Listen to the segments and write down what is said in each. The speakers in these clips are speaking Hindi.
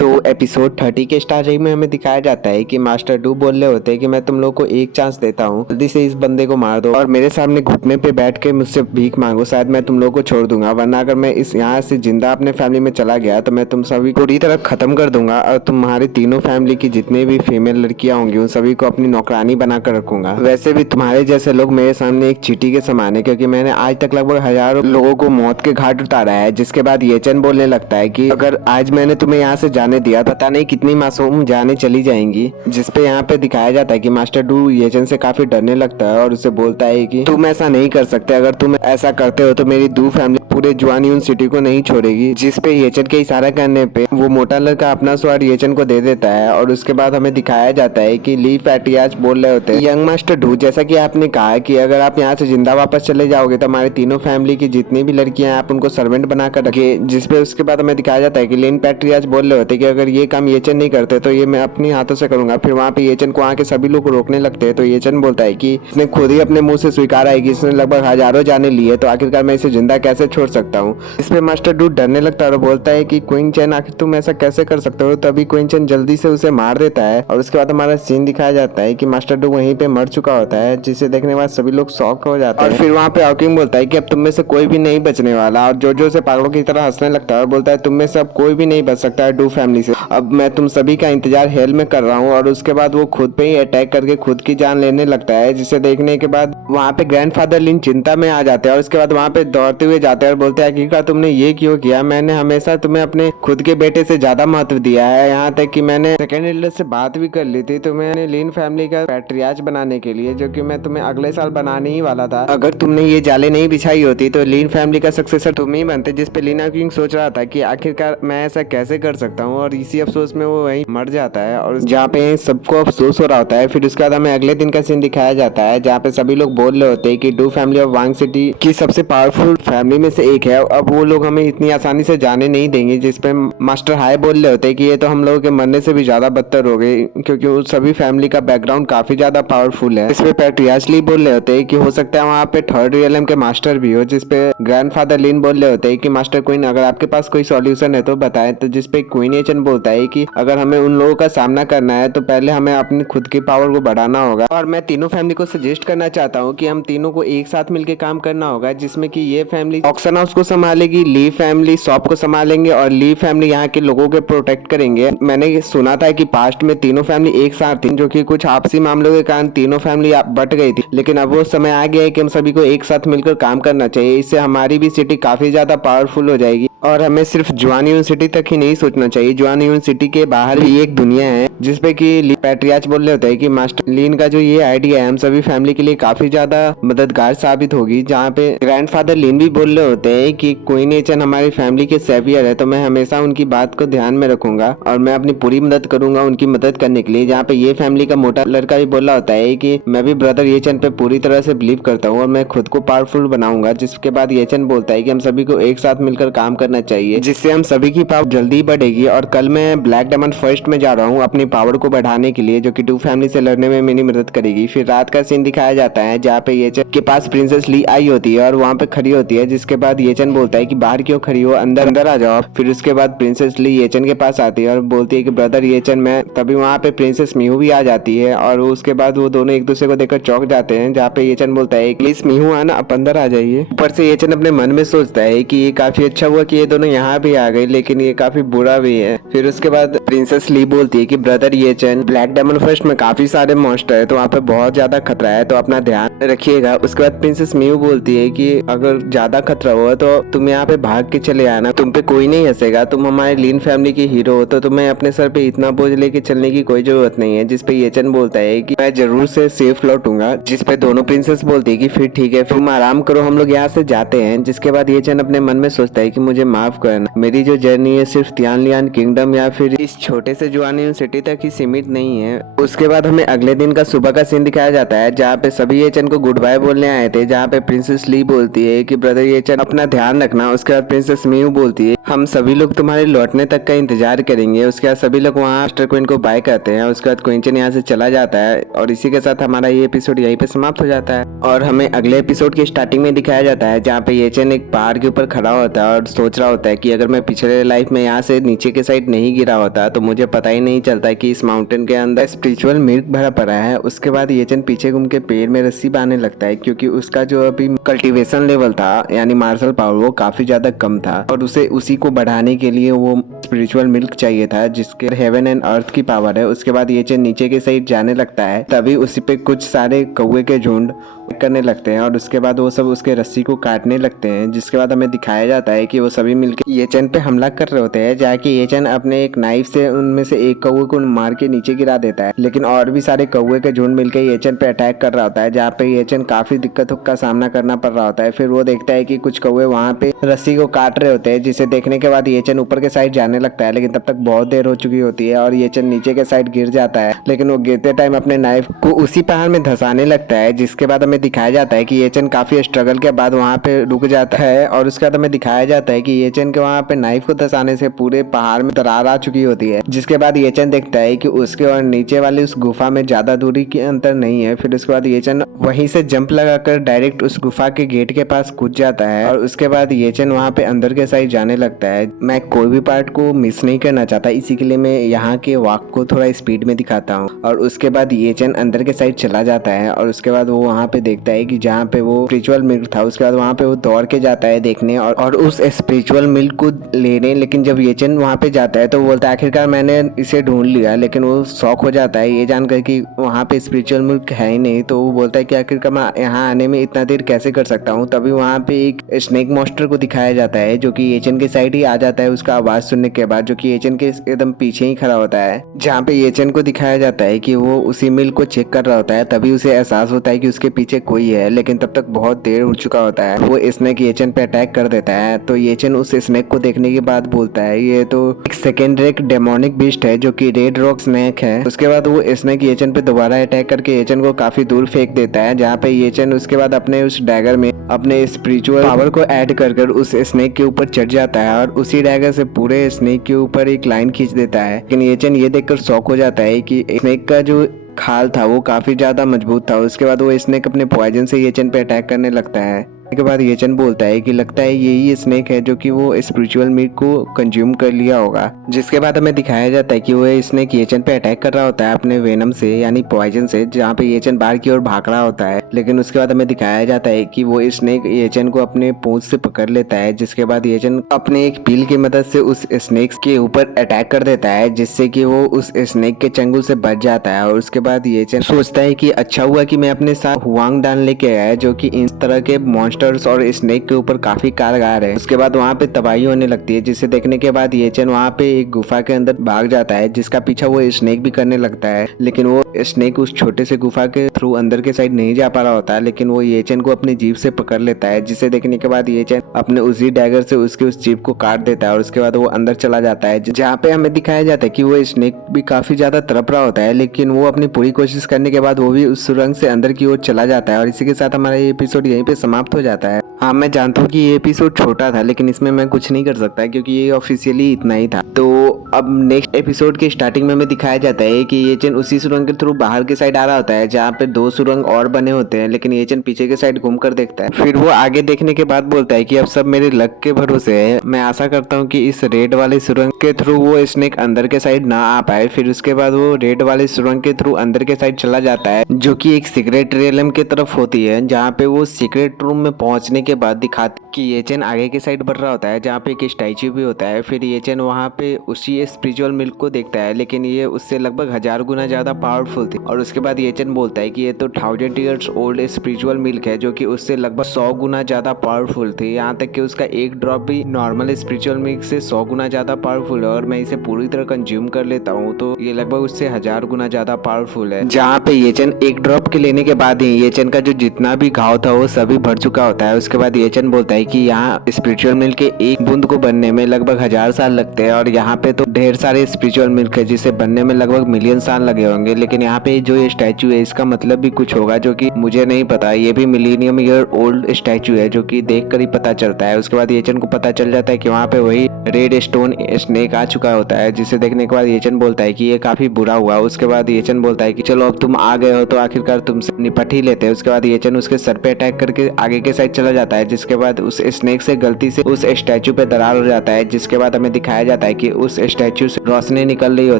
तो एपिसोड 30 के स्टार्टिंग में हमें दिखाया जाता है कि मास्टर डू बोल रहे होते हैं कि मैं तुम लोग को एक चांस देता हूँ, जल्दी से इस बंदे को मार दो और मेरे सामने घुटने पे बैठ के मुझसे भीख मांगो, शायद मैं तुम लोग को छोड़ दूंगा, वरना अगर मैं इस यहाँ से जिंदा अपने फैमिली में चला गया तो मैं तुम सभी पूरी तरह खत्म कर दूंगा और तुम्हारी तीनों फैमिली की जितनी भी फीमेल लड़कियां होंगी उन सभी को अपनी नौकरानी बनाकर रखूंगा। वैसे भी तुम्हारे जैसे लोग मेरे सामने एक चींटी के समान है, क्योंकि मैंने आज तक लगभग हजारों लोगों को मौत के घाट उतारा है। जिसके बाद येचन बोलने लगता है कि अगर आज मैंने तुम्हें यहाँ से जाने दिया पता नहीं कितनी मासूम जाने चली जाएंगी। जिसपे यहाँ पे दिखाया जाता है कि मास्टर डू येचन से काफी डरने लगता है और उसे बोलता है कि तुम ऐसा नहीं कर सकते, अगर तुम ऐसा करते हो तो मेरी दो फैमिली पूरे जुआनियन सिटी को नहीं छोड़ेगी। जिसपे येचन के इशारा करने पे वो मोटा लड़का अपना स्वॉर्ड येचन को दे देता है और उसके बाद हमें दिखाया जाता है कि ली फैटियाज बोल रहे होते हैं यंग मास्टर डू, जैसा कि आपने कहा कि अगर आप यहाँ से जिंदा वापस चले जाओगे तो हमारे तीनों फैमिली की जितनी भी लड़कियां हैं आप उनको सर्वेंट बनाकर रखे। जिसपे उसके बाद हमें दिखाया जाता है कि लेन पैट्रियाज बोल रहे होते कि अगर ये काम येचन नहीं करते तो ये मैं अपनी हाथों से करूंगा। फिर वहाँ पे येचन को आके सभी लोग रोकने लगते हैं तो येचन बोलता है कि इसने खुद ही अपने मुंह से स्वीकारा है कि इसने लगभग हजारों जाने लिए, तो आखिरकार मैं इसे जिंदा कैसे छोड़ सकता हूँ। इस पे मास्टर डू डरने लगता है और बोलता है कि क्वीन चैन आखिर तुम ऐसा कैसे कर सकते हो। तभी क्वीन चैन जल्दी से उसे मार देता है और उसके बाद हमारा सीन दिखाया जाता है कि मास्टर डू वहीं पे मर चुका होता है, जिसे देखने के बाद सभी लोग शॉक हो जाते हैं। और फिर वहाँ पे हॉकिंग बोलता है कि अब तुम में से कोई भी नहीं बचने वाला और जोजो से पागलों की तरह हंसने लगता है और बोलता है तुम में से अब कोई भी नहीं बच सकता है डू फैमिली से, अब मैं तुम सभी का इंतजार हेल में कर रहा हूँ। और उसके बाद वो खुद पे ही अटैक करके खुद की जान लेने लगता है, जिसे देखने के बाद वहाँ पे ग्रैंडफादर लिन चिंता में आ जाते हैं और उसके बाद वहाँ पे दौड़ते हुए जाते हैं और बोलते हैं आखिरकार तुमने ये क्यों किया, मैंने हमेशा तुम्हें अपने खुद के बेटे से ज्यादा महत्व दिया है, यहाँ तक कि मैंने सेकंड एल्डर से बात भी कर ली थी तुम्हें लिन फैमिली का पैट्रियार्च बनाने के लिए, जो कि मैं तुम्हें अगले साल बनाने ही वाला था। अगर तुमने ये जाले नहीं बिछाई होती तो लीन फैमिली का सक्सेसर तुम ही बनते। जिसपे लीना किंग सोच रहा था कि आखिरकार मैं ऐसा कैसे कर सकता हूँ और इसी अफसोस में वो वहीं मर जाता है और जहाँ पे सबको अफसोस हो रहा होता है। फिर उसके बाद हमें अगले दिन का सीन दिखाया जाता है जहाँ पे सभी लोग बोल रहे होते हैं कि do family of Wang city की सबसे पावरफुल फैमिली में से एक है, अब वो लोग हमें इतनी आसानी से जाने नहीं देंगे। जिसपे मास्टर हाई बोल रहे होते हैं कि ये तो हम लोगों के मरने से भी ज्यादा बदतर हो गए, क्योंकि उस सभी फैमिली का बैकग्राउंड काफी ज्यादा पावरफुल है। इसपे पैट्रियार्च बोल रहे होते हैं कि हो सकता है वहाँ पे थर्ड रियलम के मास्टर भी हो। जिसपे ग्रैंडफादर लिन बोल रहे होते हैं कि मास्टर क्वीन अगर आपके पास कोई सॉल्यूशन है तो बताएं। तो जिसपे क्वीन एचन बोलता है कि अगर हमें उन लोगों का सामना करना है तो पहले हमें अपनी खुद की पावर को बढ़ाना होगा और मैं तीनों फैमिली को सजेस्ट करना चाहता हूँ कि हम तीनों को एक साथ मिलकर काम करना होगा, जिसमें कि ये फैमिली ऑक्शन हाउस को संभालेगी, ली फैमिली शॉप को संभालेंगे और ली फैमिली यहाँ के लोगों के प्रोटेक्ट करेंगे। मैंने सुना था कि पास्ट में तीनों फैमिली एक साथ थी, जो कि कुछ आपसी मामलों के कारण तीनों फैमिली बट गई थी, लेकिन अब वो समय आ गया है कि हम सभी को एक साथ मिलकर काम करना चाहिए। इससे हमारी भी सिटी काफी ज्यादा पावरफुल हो जाएगी और हमें सिर्फ जुआन यूनिवर्सिटी तक ही नहीं सोचना चाहिए, जुआन यूनिवर्सिटी के बाहर भी एक दुनिया है। जिसपे कि पैट्रियार्च बोल रहे होते हैं कि मास्टर लीन का जो ये आइडिया है हम सभी फैमिली के लिए काफी ज्यादा मददगार साबित होगी। जहाँ पे ग्रैंडफादर लिन भी बोल रहे होते हैं कि क्वीन एचन हमारी फैमिली के सेवियर है, तो मैं हमेशा उनकी बात को ध्यान में रखूंगा और मैं अपनी पूरी मदद करूंगा उनकी मदद करने के लिए। जहाँ पे ये फैमिली का मोटा लड़का भी बोल रहा होता है कि मैं भी ब्रदर येचन पे पूरी तरह से बिलीव करता हूँ और मैं खुद को पावरफुल बनाऊंगा। जिसके बाद येचन बोलता है कि हम सभी को एक साथ मिलकर काम करना चाहिए, जिससे हम सभी की पावर जल्दी बढ़ेगी। और कल मैं ब्लैक डायमंड फर्स्ट में जा रहा हूँ अपनी पावर को बढ़ाने के लिए, जो कि डू फैमिली से लड़ने में मेरी मदद करेगी। फिर रात का सीन दिखाया जाता है जहाँ पे येचन के पास प्रिंसेस ली आई होती है और वहाँ पे खड़ी होती है। जिसके बाद येचन बोलता है कि बाहर क्यों खड़ी हो, अंदर अंदर आ जाओ। फिर उसके बाद प्रिंसेस ली येचन के पास आती है और बोलती है कि ब्रदर येचन मैं, तभी वहाँ पे प्रिंसेस मीहू भी आ जाती है और उसके बाद वो दोनों एक दूसरे को देखकर चौंक जाते हैं। जहाँ पे येचन बोलता है प्लीज मीहू आना, आप अंदर आ जाइए। ऊपर से येचन अपने मन में सोचता है कि ये काफी अच्छा हुआ कि ये दोनों यहाँ भी आ गए, लेकिन ये काफी बुरा भी है। फिर उसके बाद प्रिंसेस ली बोलती है कि ब्रदर येचन ब्लैक डायमंड फर्स्ट में काफी सारे मॉन्स्टर है, तो वहाँ पे बहुत ज्यादा खतरा है, तो अपना ध्यान रखिएगा। उसके बाद प्रिंसेस मीहू बोलती है कि अगर ज्यादा खतरा हुआ तो तुम यहाँ पे भाग के चले आना, तुम पे कोई नहीं हंसेगा, तुम हमारे लीन फैमिली के हीरो हो, तो तुम्हें अपने सर पे इतना बोझ लेके चलने की कोई जरूरत नहीं है। जिसपे येचन बोलता है कि मैं जरूर से सेफ लौटूंगा। जिसपे दोनों प्रिंसेस बोलती है कि फिर ठीक है, तुम आराम करो, हम लोग यहाँ से जाते हैं। जिसके बाद येचन अपने मन में सोचता है कि मुझे माफ करना, मेरी जो जर्नी है सिर्फ तियानलियान किंगडम या फिर इस छोटे से जुआनियन सिटी तक ही सीमित नहीं है। उसके बाद हमें अगले दिन का सुबह का सीन दिखाया जाता है जहाँ पे सभी येचन को गुड बाय बोलने आए थे। जहाँ पे प्रिंसेस ली बोलती है कि ब्रदर येचन अपना ध्यान रखना। उसके बाद प्रिंसेस मीहू बोलती है हम सभी लोग तुम्हारे लौटने तक का इंतजार करेंगे। उसके बाद सभी लोग वहाँ मास्टर क्वीन को बाय करते हैं। उसके बाद क्वीन यहाँ से चला जाता है और इसी के साथ हमारा ये एपिसोड यहीं पे समाप्त हो जाता है। और हमें अगले एपिसोड के स्टार्टिंग में दिखाया जाता है जहाँ पे येचन एक पहाड़ के ऊपर खड़ा होता है और सोच रहा होता है कि अगर मैं पिछले लाइफ में यहाँ से नीचे के साइड नहीं गिरा होता तो मुझे पता ही नहीं चलता कि इस माउंटेन के अंदर स्पिरिचुअल मिल्क भरा पड़ा है। उसके बाद येचन पीछे घूम के पेड़ में रस्सी बांधने लगता है, क्योंकि उसका जो अभी कल्टीवेशन लेवल था यानी मार्शल पावर वो काफी ज्यादा कम था और उसे उसी को बढ़ाने के लिए वो स्पिरिचुअल मिल्क चाहिए था जिसके हेवन एंड अर्थ की पावर है। उसके बाद येचन नीचे के साइड जाने लगता है, तभी उसी पे कुछ सारे कौवे के झुंड करने लगते हैं और उसके बाद वो सब उसके रस्सी को काटने लगते हैं, जिसके बाद हमें दिखाया जाता है कि वो सभी मिलकर येचन पे हमला कर रहे होते हैं, जाके येचन अपने एक नाइफ से उनमें से एक कौवे को मार के नीचे गिरा देता है। लेकिन और भी सारे कौवे के झुंड मिलकर येचन पे अटैक कर रहा होता है, जहाँ पे येचन काफी दिक्कतों का सामना करना पड़ रहा होता है। फिर वो देखता है कि कुछ कौवे वहाँ पे रस्सी को काट रहे होते हैं, जिसे देखने के बाद येचन ऊपर के साइड जाने लगता है, लेकिन तब तक बहुत देर हो चुकी होती है और येचन नीचे के साइड गिर जाता है। लेकिन वो गिरते टाइम अपने नाइफ को उसी पहाड़ में धंसाने लगता है, जिसके बाद हमें दिखाया जाता है कि येचन काफी स्ट्रगल के बाद वहाँ पे रुक जाता है और उसके बाद हमें दिखाया जाता है कि येचन के वहाँ पे नाइफ को धंसाने से पूरे पहाड़ में दरार आ चुकी होती है। जिसके बाद येचन देखता है कि उसके और नीचे वाली उस गुफा में ज्यादा दूरी के अंतर नहीं है। फिर उसके बाद येचन वहीं से जंप लगाकर डायरेक्ट उस गुफा के गेट के पास कूद जाता है और उसके बाद येचन वहाँ पे अंदर के साइड जाने लगता है। मैं कोई भी पार्ट को मिस नहीं करना चाहता, इसी के लिए मैं यहाँ के वॉक को थोड़ा स्पीड में दिखाता हूँ। और उसके बाद येचन अंदर के साइड चला जाता है और उसके बाद वो वहाँ पे देखता है कि जहाँ पे वो स्पिरिचुअल मिल्क था, उसके बाद वहाँ पे वो दौड़ के जाता है देखने और उस स्पिरिचुअल मिल्क को लेने। लेकिन जब येचन वहाँ पे जाता है तो वो बोलता है आखिरकार मैंने इसे ढूंढ लिया, लेकिन वो शॉक हो जाता है ये जानकर कि वहाँ पे स्पिरिचुअल मिल्क है ही नहीं। तो वो बोलता है कि आखिरकार मैं यहाँ आने में इतना देर कैसे कर सकता हूँ। तभी वहाँ पे एक स्नेक मॉन्स्टर को दिखाया जाता है जो कि येचन के साइड ही आ जाता है उसका आवाज सुनने के बाद, जो कि येचन के एकदम पीछे ही खड़ा होता है, जहाँ पे येचन को दिखाया जाता है कि वो उसी मिल्क को चेक कर रहा होता है। तभी उसे एहसास होता है कि उसके पीछे कोई है, लेकिन तब तक बहुत देर हो चुका होता है। वो स्नेक येचन पे अटैक कर देता है। तो येचन उस स्नेक को देखने के बाद बोलता है ये तो एक सेकेंड रेक डेमोनिक बीस्ट है जो कि रेड रॉक स्नेक है। उसके बाद वो स्नेक येचन पे दोबारा अटैक करके येचन को काफी दूर फेंक देता है, जहाँ पे येचन उसके बाद अपने उस डैगर में अपने स्पिरिचुअल पावर को ऐड कर उस स्नेक के ऊपर चढ़ जाता है और उसी डैगर से पूरे स्नेक के ऊपर एक लाइन खींच देता है। लेकिन येचन ये देखकर शॉक हो जाता है कि स्नेक का जो खाल था वो काफी ज्यादा मजबूत था। उसके बाद वो स्नेक अपने पॉइजन से येचन पे अटैक करने लगता है। के बाद येचन बोलता है कि लगता है यही स्नेक है जो कि वो स्पिरिचुअल मिल्क को कंज्यूम कर लिया होगा। जिसके बाद हमें दिखाया जाता है कि वो स्नेक येचन पे अटैक कर रहा होता है अपने वेनम से यानी पॉइजन से, जहाँ पे येचन बाहर की ओर भाग रहा होता है। लेकिन उसके बाद हमें दिखाया जाता है कि वो स्नेक येचन को अपने पूंछ से पकड़ लेता है, जिसके बाद येचन अपने एक पील की मदद से उस स्नेक के ऊपर अटैक कर देता है, जिससे कि वो उस स्नेक के चंगुल से बच जाता है। और उसके बाद येचन सोचता है कि अच्छा हुआ कि मैं अपने साथ हुआंग डान लेके आया जो कि इस तरह के मॉन्स्टर्स और स्नेक के ऊपर काफी कारगर है। उसके बाद वहाँ पे तबाही होने लगती है, जिसे देखने के बाद येचन वहाँ पे एक गुफा के अंदर भाग जाता है, जिसका पीछा वो स्नेक भी करने लगता है। लेकिन वो स्नेक उस छोटे से गुफा के थ्रू अंदर के साइड नहीं जा पा रहा होता है, लेकिन वो येचन को अपनी जीभ से पकड़ लेता है, जिसे देखने के बाद येचन अपने उसी डैगर से उसके उस जीभ को काट देता है और उसके बाद वो अंदर चला जाता है, जहाँ पे हमें दिखाया जाता है कि वो स्नेक भी काफी ज्यादा तड़प रहा होता है। लेकिन वो अपनी पूरी कोशिश करने के बाद वो भी उस सुरंग से अंदर की ओर चला जाता है। और इसी के साथ हमारा ये एपिसोड यहीं पे समाप्त हो जाता है। हाँ, मैं जानता हूँ कि ये एपिसोड छोटा था, लेकिन इसमें मैं कुछ नहीं कर सकता क्योंकि ये ऑफिशियली इतना ही था। तो अब नेक्स्ट एपिसोड के स्टार्टिंग में हमें दिखाया जाता है कि येचन उसी सुरंग के थ्रू बाहर के साइड आ रहा होता है, जहाँ पे 2 सुरंग और बने होते हैं, लेकिन येचन पीछे के साइड घूम कर देखता है। फिर वो आगे देखने के बाद बोलता है कि अब सब मेरे लक के भरोसे है। मैं आशा करता हूँ कि इस रेड वाले सुरंग के थ्रू वो स्नेक अंदर के साइड ना आ पाए। फिर उसके बाद वो रेड वाले सुरंग के थ्रू अंदर के साइड चला जाता है, जो कि एक सीक्रेट रियलम की तरफ होती है, जहाँ पे वो सीक्रेट रूम में पहुंचने के बाद दिखाते कि येचन आगे के साइड बढ़ रहा होता है, जहाँ पे एक स्टैचू भी होता है। फिर येचन वहाँ पे उसी स्पिरिचुअल मिल्क को देखता है, लेकिन ये उससे लगभग 1000 गुना ज्यादा पावरफुल थी। और उसके बाद येचन बोलता है कि ये तो 1000 ईयर्स ओल्ड स्पिरिचुअल मिल्क है, जो कि उससे लगभग 100 गुना ज्यादा पावरफुल थी। यहाँ तक कि उसका एक ड्रॉप भी नॉर्मल स्पिरिचुअल मिल्क से 100 गुना ज्यादा पावरफुल है, और मैं इसे पूरी तरह कंज्यूम कर लेता हूँ तो ये लगभग उससे 1000 गुना ज्यादा पावरफुल है। जहाँ पे येचन एक ड्रॉप के लेने के बाद ही येचन का जो जितना भी घाव था वो सभी भर चुका होता है। उसके बाद येचन बोलता है कि यहाँ स्पिरिचुअल मिल्क के एक बूंद को बनने में लगभग 1000 साल लगते हैं, और यहाँ पे तो ढेर सारे स्पिरिचुअल मिल्क है जिसे बनने में लगभग मिलियन साल लगे होंगे। लेकिन यहाँ पे जो ये स्टैचू है इसका मतलब भी कुछ होगा जो कि मुझे नहीं पता। ये भी मिलीनियम ईयर ओल्ड स्टैचू है, जो कि देख कर ही पता चलता है। उसके बाद येचन को पता चल जाता है कि वहाँ पे वही रेड स्टोन स्नेक आ चुका होता है, जिसे देखने के बाद येचन बोलता है कि ये काफी बुरा हुआ। उसके बाद येचन बोलता है कि चलो अब तुम आ गए हो तो आखिरकार तुमसे निपट ही लेते हैं। उसके बाद येचन उसके सर पे अटैक करके आगे के साइड चला जाता है, जिसके बाद उस स्नेक से गलती से उस स्टैचू पे दरार हो जाता है, जिसके बाद हमें दिखाया जाता है कि उस स्टैचू से रोशनी निकल रही हो,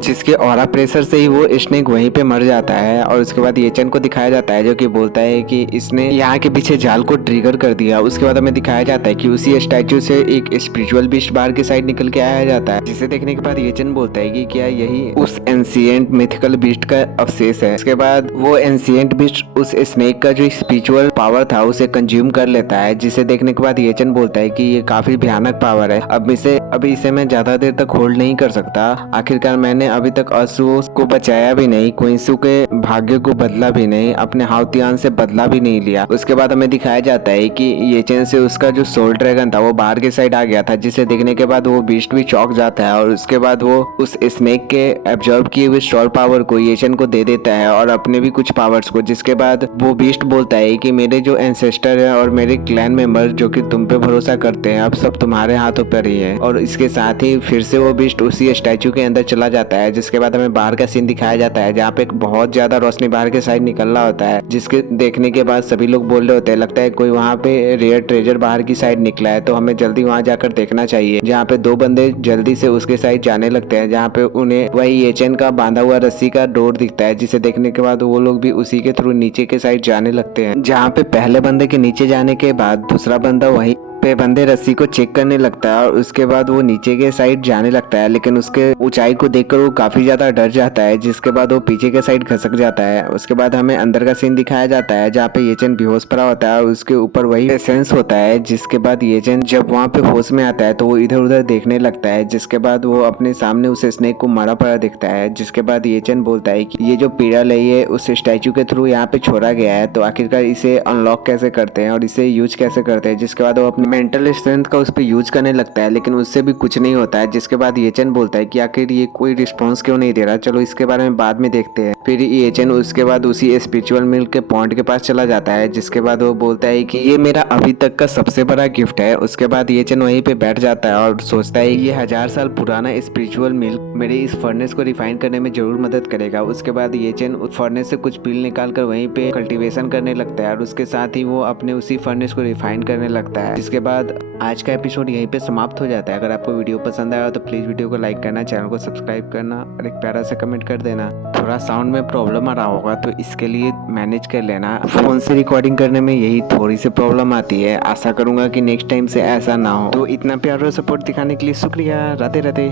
जिसके ऑरा प्रेशर से ही वो स्नेक वहीं पे मर जाता है। और उसके बाद येचन को दिखाया जाता है जो कि बोलता है कि इसने यहाँ के पीछे जाल को ट्रिगर कर दिया। उसके बाद हमें दिखाया जाता है कि उसी स्टैचू से एक स्पिरिचुअल बीस्ट बाहर की साइड निकल के आया जाता है, जिसे देखने के बाद येचन बोलता है कि क्या यही उस एंशिएंट मिथिकल बीस्ट का अवशेष है। इसके बाद वो एंशिएंट बीस्ट उस स्नेक का जो स्पिरिचुअल पावर था उसे कंज्यूम कर लेता है, जिसे देखने के बाद येचन बोलता है कि ये काफी भयानक पावर है, अब इसे मैं ज्यादा देर तक होल्ड नहीं कर सकता। आखिरकार मैंने अभी तक असुओं को बचाया भी नहीं, क्विंसू के भाग्य को बदला भी नहीं, अपने हाउतियान से बदला भी नहीं लिया। उसके बाद हमें दिखाया जाता है कि येचन से उसका जो सोल ड्रैगन था वो बाहर के साइड आ गया था, जिसे देखने के बाद वो बीस्ट भी चौंक जाता है और उसके बाद वो उस स्नेक के एब्जॉर्ब किए हुए सोल पावर को येचन को दे देता है और अपने भी कुछ पावर्स को, जिसके बाद वो बीस्ट बोलता है कि मेरे जो एंसेस्टर है और मेरे क्लैन मेंबर जो कि तुम पे भरोसा करते हैं अब सब तुम्हारे हाथों पर ही है। और इसके साथ ही फिर से वो बीस्ट उसी स्टैचू के अंदर चला जाता है, जिसके बाद हमें बाहर का सीन दिखाया जाता है जहाँ पे बहुत ज्यादा रोशनी बाहर के साइड निकल रहा होता है, जिसके देखने के बाद सभी लोग बोल रहे होते हैं लगता है कोई वहाँ पे रेयर ट्रेजर बाहर की साइड निकला है, तो हमें जल्दी वहाँ जाकर देखना चाहिए। जहाँ पे दो बंदे जल्दी से उसके साइड जाने लगते हैं, जहाँ पे उन्हें वही येचन का बांधा हुआ रस्सी का डोर दिखता है, जिसे देखने के बाद वो लोग भी उसी के थ्रू नीचे के साइड जाने लगते हैं। जहाँ पे पहले बंदे के नीचे जाने के बाद दूसरा बंदा वही पे बंदे रस्सी को चेक करने लगता है और उसके बाद वो नीचे के साइड जाने लगता है, लेकिन उसके ऊंचाई को देखकर वो काफी ज्यादा डर जाता है, जिसके बाद वो पीछे के साइड खसक जाता है। उसके बाद हमें अंदर का सीन दिखाया जाता है जहाँ पे येचन बेहोश पड़ा होता है और उसके ऊपर वही एसेंस होता है, जिसके बाद येचन जब वहाँ पे होश में आता है तो वो इधर उधर देखने लगता है, जिसके बाद वो अपने सामने उस स्नेक को मरा पड़ा दिखता है। जिसके बाद येचन बोलता है कि ये जो पिरल है ये उस स्टैचू के थ्रू यहाँ पे छोड़ा गया है, तो आखिरकार इसे अनलॉक कैसे करते हैं और इसे यूज कैसे करते हैं। जिसके बाद वो अपने मेंटल स्ट्रेंथ का उस पर यूज करने लगता है, लेकिन उससे भी कुछ नहीं होता है। जिसके बाद येचन बोलता है कि आखिर ये कोई रिस्पॉन्स क्यों नहीं दे रहा, चलो इसके बारे में बाद में देखते हैं। फिर येचन उसके बाद उसी स्पिरिचुअल मिल्क के पॉइंट के पास चला जाता है, जिसके बाद वो बोलता है कि ये मेरा अभी तक का सबसे बड़ा गिफ्ट है। उसके बाद येचन वहीं पे बैठ जाता है और सोचता है ये 1000 साल पुराना स्पिरिचुअल मिल्क मेरे इस फर्नेस को रिफाइन करने में जरूर मदद करेगा। उसके बाद येचन उस फर्नेस से कुछ पील निकाल कर वहीं पे कल्टीवेशन करने लगता है और उसके साथ ही वो अपने उसी फर्नेस को रिफाइन करने लगता है। जिसके बाद आज का एपिसोड यहीं पे समाप्त हो जाता है। अगर आपको वीडियो पसंद आया तो प्लीज वीडियो को लाइक करना, चैनल को सब्सक्राइब करना और एक प्यारा सा कमेंट कर देना। थोड़ा साउंड में प्रॉब्लम आ रहा होगा तो इसके लिए मैनेज कर लेना, फोन से रिकॉर्डिंग करने में यही थोड़ी सी प्रॉब्लम आती है। आशा करूंगा कि नेक्स्ट टाइम से ऐसा ना हो। तो इतना प्यार और सपोर्ट दिखाने के लिए शुक्रिया। राधे राधे।